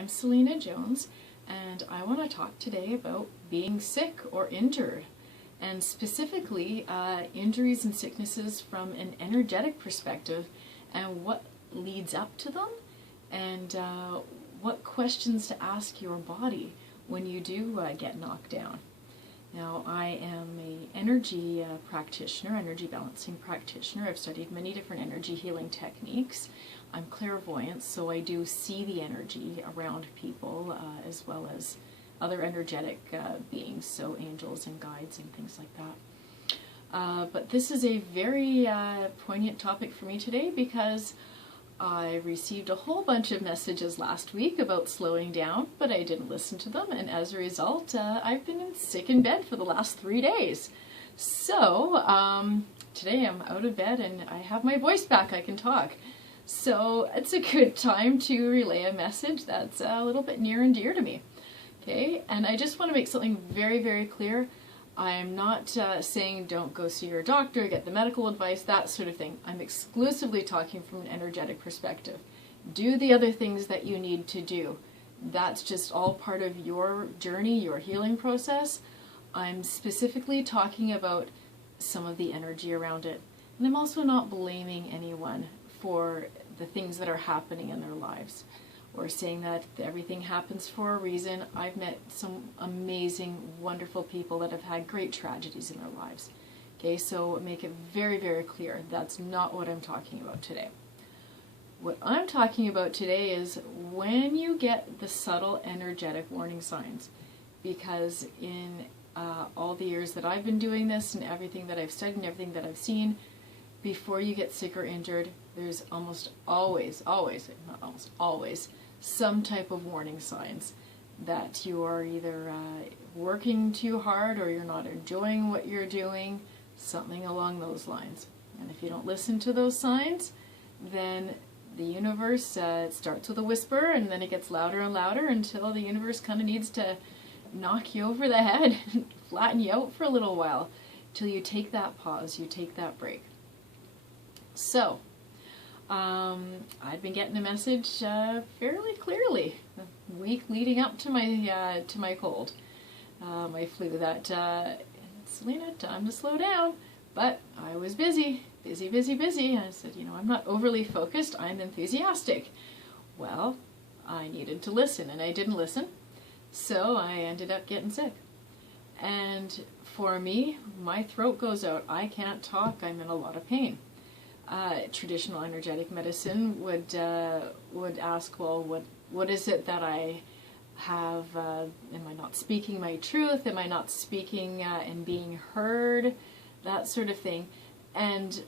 I'm Selena Jones, and I want to talk today about being sick or injured, and specifically injuries and sicknesses from an energetic perspective, and what leads up to them, and what questions to ask your body when you do get knocked down. Now, I am an energy practitioner, energy balancing practitioner. I've studied many different energy healing techniques. I'm clairvoyant, so I do see the energy around people as well as other energetic beings, so angels and guides and things like that. But this is a very poignant topic for me today because I received a whole bunch of messages last week about slowing down, but I didn't listen to them, and as a result, I've been sick in bed for the last 3 days. So, today I'm out of bed and I have my voice back, I can talk. So, it's a good time to relay a message that's a little bit near and dear to me. Okay, and I just want to make something very, very clear. I'm not saying don't go see your doctor, get the medical advice, that sort of thing. I'm exclusively talking from an energetic perspective. Do the other things that you need to do. That's just all part of your journey, your healing process. I'm specifically talking about some of the energy around it. And I'm also not blaming anyone for the things that are happening in their lives, or saying that everything happens for a reason. I've met some amazing, wonderful people that have had great tragedies in their lives. Okay, so make it very, very clear, that's not what I'm talking about today. What I'm talking about today is when you get the subtle energetic warning signs, because in all the years that I've been doing this and everything that I've studied and everything that I've seen, before you get sick or injured, there's almost always, not almost always, some type of warning signs that you are either working too hard or you're not enjoying what you're doing, something along those lines. And if you don't listen to those signs, then the universe, it starts with a whisper and then it gets louder and louder until the universe kind of needs to knock you over the head and flatten you out for a little while till you take that pause, you take that break. So, I'd been getting a message fairly clearly the week leading up to my cold, my flu, that Selena, time to slow down. But I was busy. I said, I'm not overly focused, I'm enthusiastic. Well, I needed to listen, and I didn't listen, so I ended up getting sick. And for me, my throat goes out. I can't talk. I'm in a lot of pain. Traditional energetic medicine would ask, well, what is it that I have? Am I not speaking my truth? Am I not speaking and being heard? That sort of thing. And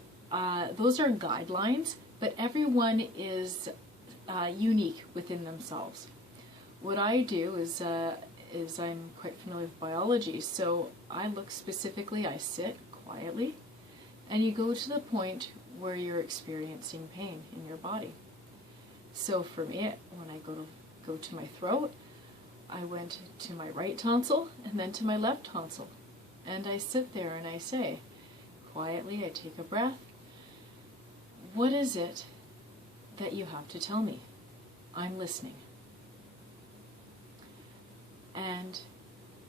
those are guidelines, but everyone is unique within themselves. What I do is I'm quite familiar with biology, so I look specifically, I sit quietly, and you go to the point where you're experiencing pain in your body. So for me, when I go to my throat, I went to my right tonsil and then to my left tonsil. And I sit there and I say, quietly, I take a breath. What is it that you have to tell me? I'm listening. And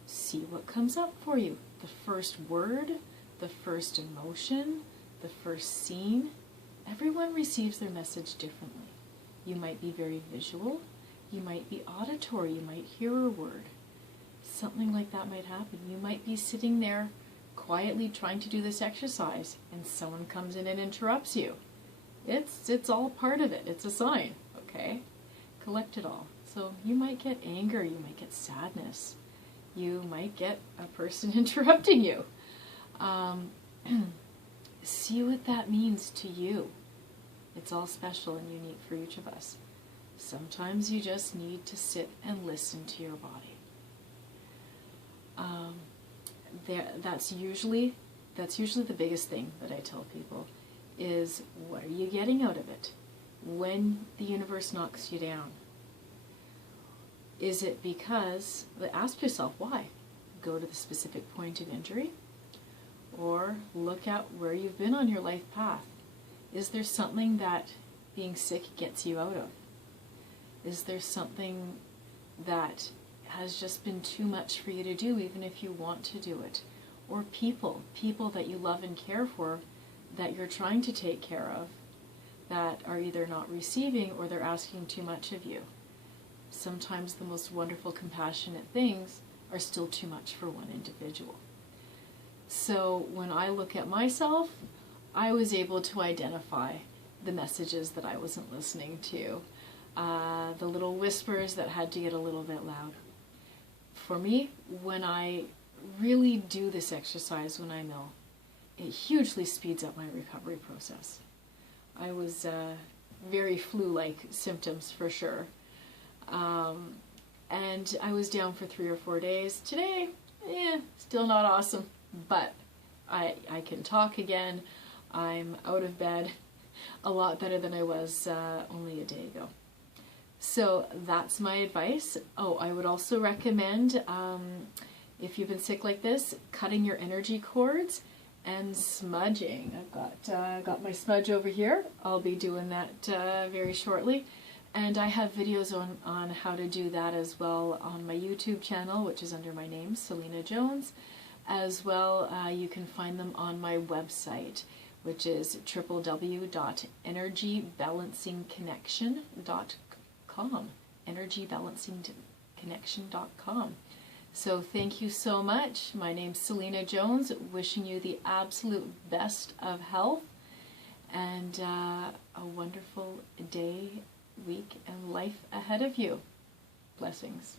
see what comes up for you. The first word, the first emotion, the first scene. Everyone receives their message differently. You might be very visual, you might be auditory, you might hear a word. Something like that might happen. You might be sitting there quietly trying to do this exercise and someone comes in and interrupts you. It's all part of it. It's a sign, okay? Collect it all. So you might get anger, you might get sadness, you might get a person interrupting you. See what that means to you. It's all special and unique for each of us. Sometimes you just need to sit and listen to your body. That's usually the biggest thing that I tell people is, what are you getting out of it when the universe knocks you down? Is it because, ask yourself why. Go to the specific point of injury, or look at where you've been on your life path. Is there something that being sick gets you out of? Is there something that has just been too much for you to do, even if you want to do it. Or people that you love and care for, that you're trying to take care of, that are either not receiving or they're asking too much of you. Sometimes the most wonderful, compassionate things are still too much for one individual. So when I look at myself, I was able to identify the messages that I wasn't listening to, the little whispers that had to get a little bit louder. For me, when I really do this exercise when I'm ill, it hugely speeds up my recovery process. I was very flu-like symptoms for sure. And I was down for 3 or 4 days. Today, still not awesome, but I can talk again. I'm out of bed a lot better than I was only a day ago. So that's my advice. Oh, I would also recommend, if you've been sick like this, cutting your energy cords and smudging. I've got my smudge over here. I'll be doing that very shortly. And I have videos on how to do that as well on my YouTube channel, which is under my name, Selena Jones. As well, you can find them on my website, which is www.energybalancingconnection.com. energybalancingconnection.com. So thank you so much. My name's Selena Jones, wishing you the absolute best of health and a wonderful day, week, and life ahead of you. Blessings.